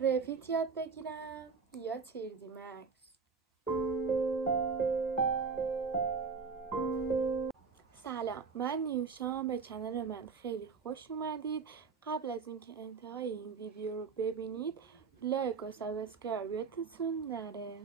رویت یاد بگیرم یا تیردی مکس؟ سلام، من نیوشام. به کانال من خیلی خوش اومدید. قبل از اینکه انتهای این ویدیو رو ببینید لایک و سابسکرایب یادتون نره.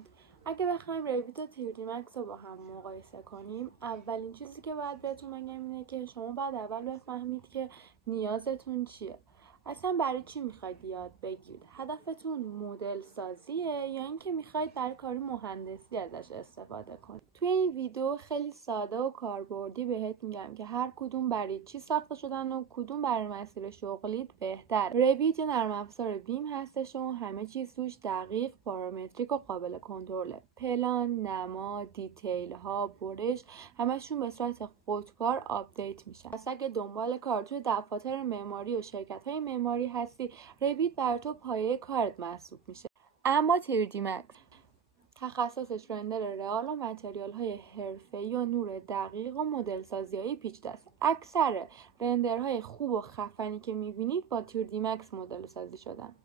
اگه بخوایم رویت و تیردی مکس رو با هم مقایسه کنیم، اولین چیزی که باید بهتون بگم اینه که شما باید اول بفهمید که نیازتون چیه. اصلا برای چی میخواید یاد بگیرید؟ هدفتون مدل سازیه یا اینکه میخواید برای کار مهندسی ازش استفاده کنید؟ توی این ویدیو خیلی ساده و کاربردی بهت میگم که هر کدوم برای چی ساخته شدن و کدوم برای مسیر شغلیت بهتر. رویت یه نرم افزار بیم هستش و همه چیز توش دقیق، پارامتریک و قابل کنترله. پلان، نما، دیتیل ها، برش همشون به صورت خودکار آپدیت میشن. پس اگه دنبال کار توی دفاتر معماری و شرکت‌های معماری هستی، رویت برای تو پایه کارت محسوب میشه. اما تیردی مکس تخصصش رندر رئال و متریال‌های حرفه‌ای و نور دقیق و مدل سازی‌های پیچیده است. اکثر رندرهای خوب و خفنی که می‌بینید با تیردی مکس مدل سازی شدن.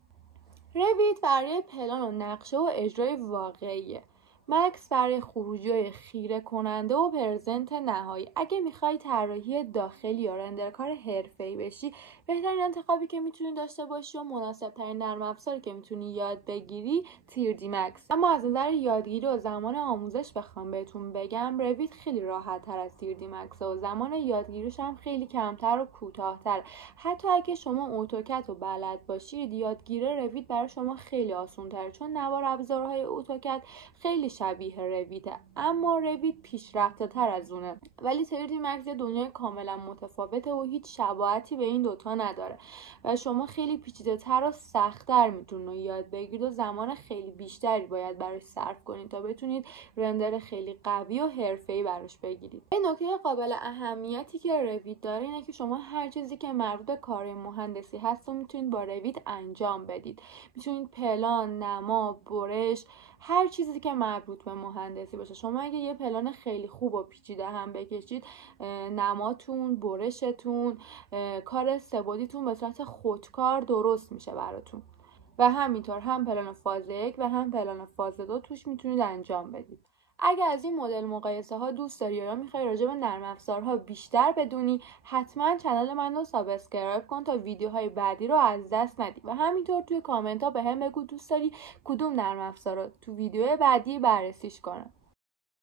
رویت برای پلان و نقشه و اجرای واقعیه. مکس برای خروجی‌های خیره کننده و پرزنت نهایی. اگه میخوای طراحی داخلی یا رندرکار حرفه‌ای بشی، بهترین انتخابی که میتونی داشته باشی و مناسب ترین نرم افزاری که میتونی یاد بگیری تیردی مکس. اما از نظر یادگیری و زمان آموزش بخوام بهتون بگم، رویت خیلی راحت تر از تیردی مکس و زمان یادگیریش هم خیلی کمتر و کوتاه‌تر. حتی اگه شما اتوکد رو بلد باشید، یادگیری رویت برای شما خیلی آسان‌تره، چون نوار ابزارهای اتوکد خیلی شبیه رویته، اما رویت پیشرفته تر از اونه. ولی تیردی مکس یه دنیای کاملا متفاوته و هیچ شباهتی به این دوتا نداره و شما خیلی پیچیده تر و سخت‌تر میتونید یاد بگیرید و زمان خیلی بیشتری باید براش صرف کنید تا بتونید رندر خیلی قوی و حرفه‌ای براش بگیرید. این نکته قابل اهمیتی که رویت داره اینه که شما هر چیزی که مربوط به کار مهندسی هست رو میتونید با رویت انجام بدید. میتونید پلان، نما، برش، هر چیزی که مربوط به مهندسی باشه. شما اگه یه پلان خیلی خوب و پیچیده هم بکشید، نماتون، برشتون، کار سه‌بعدیتون به صورت خودکار درست میشه براتون. و همینطور هم پلان فاز 1 و هم پلان فاز 2 توش میتونید انجام بدید. اگه از این مدل مقایسه ها دوست داری یا میخوای راجع به نرم افزارها بیشتر بدونی، حتما کانال من رو سابسکرایب کن تا ویدیوهای بعدی رو از دست ندی و همینطور توی کامنت ها بهم بگو دوست داری کدوم نرم افزار رو تو ویدیو بعدی بررسیش کنم.